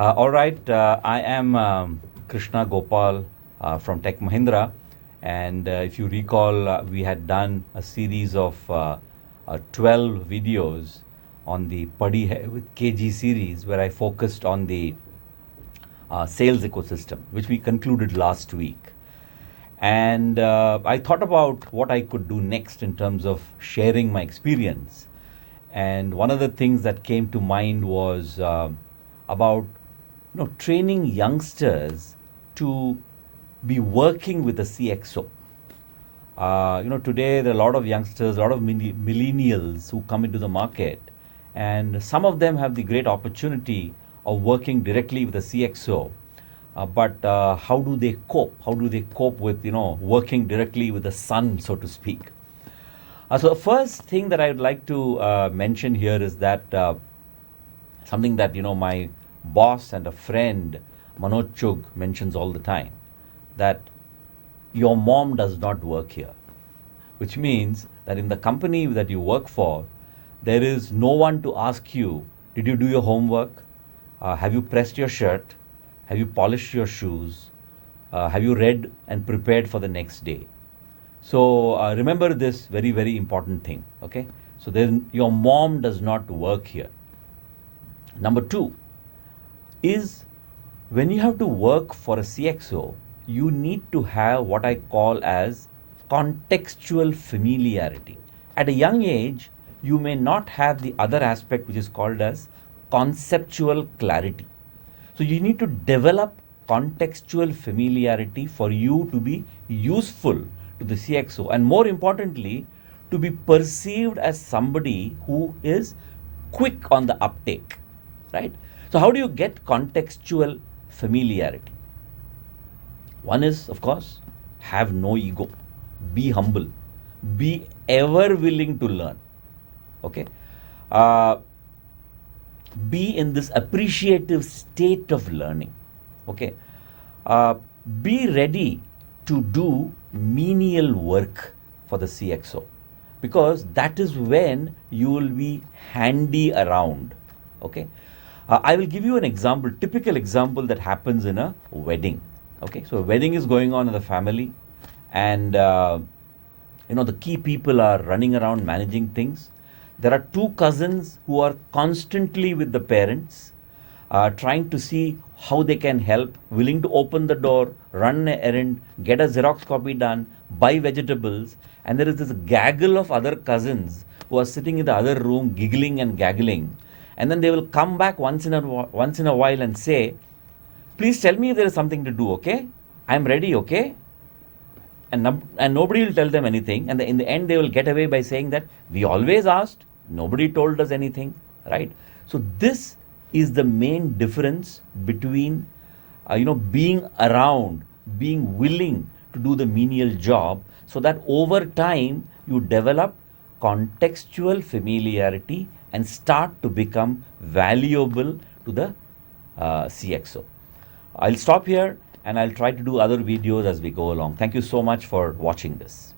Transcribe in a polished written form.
All right, I am Krishna Gopal from Tech Mahindra, and if you recall, we had done a series of 12 videos on the PadiHaiwithKG series where I focused on the sales ecosystem, which we concluded last week. And I thought about what I could do next in terms of sharing my experience. And one of the things that came to mind was about training youngsters to be working with a CXO. Today there are a lot of youngsters, a lot of millennials who come into the market, and some of them have the great opportunity of working directly with a CXO. But how do they cope? How do they cope with working directly with the sun, so to speak? So the first thing that I would like to mention here is that something that my boss and a friend Manoj Chugh mentions all the time, that your mom does not work here, which means that in the company that you work for, there is no one to ask you, did you do your homework? Have you pressed your shirt? Have you polished your shoes? Have you read and prepared for the next day? So remember this very, very important thing, okay? So then your mom does not work here. Number two is, when you have to work for a CXO, you need to have what I call as contextual familiarity. At a young age, you may not have the other aspect which is called as conceptual clarity. So you need to develop contextual familiarity for you to be useful to the CXO, and more importantly, to be perceived as somebody who is quick on the uptake, right? So how do you get contextual familiarity? One is, of course, have no ego, be humble, be ever willing to learn, okay? Be in this appreciative state of learning, okay? Be ready to do menial work for the CXO, because that is when you will be handy around, okay? I will give you an example, typical example that happens in a wedding, okay? So a wedding is going on in the family, and the key people are running around managing things. There are two cousins who are constantly with the parents, trying to see how they can help, willing to open the door, run an errand, get a Xerox copy done, buy vegetables, and there is this gaggle of other cousins who are sitting in the other room giggling and gaggling, and then they will come back once in a while and say, please tell me if there is something to do, okay? I'm ready, okay? And nobody will tell them anything, and in the end they will get away by saying that we always asked, nobody told us anything, right? So this is the main difference between being around, being willing to do the menial job, so that over time you develop contextual familiarity and start to become valuable to the CXO. I'll stop here and I'll try to do other videos as we go along. Thank you so much for watching this.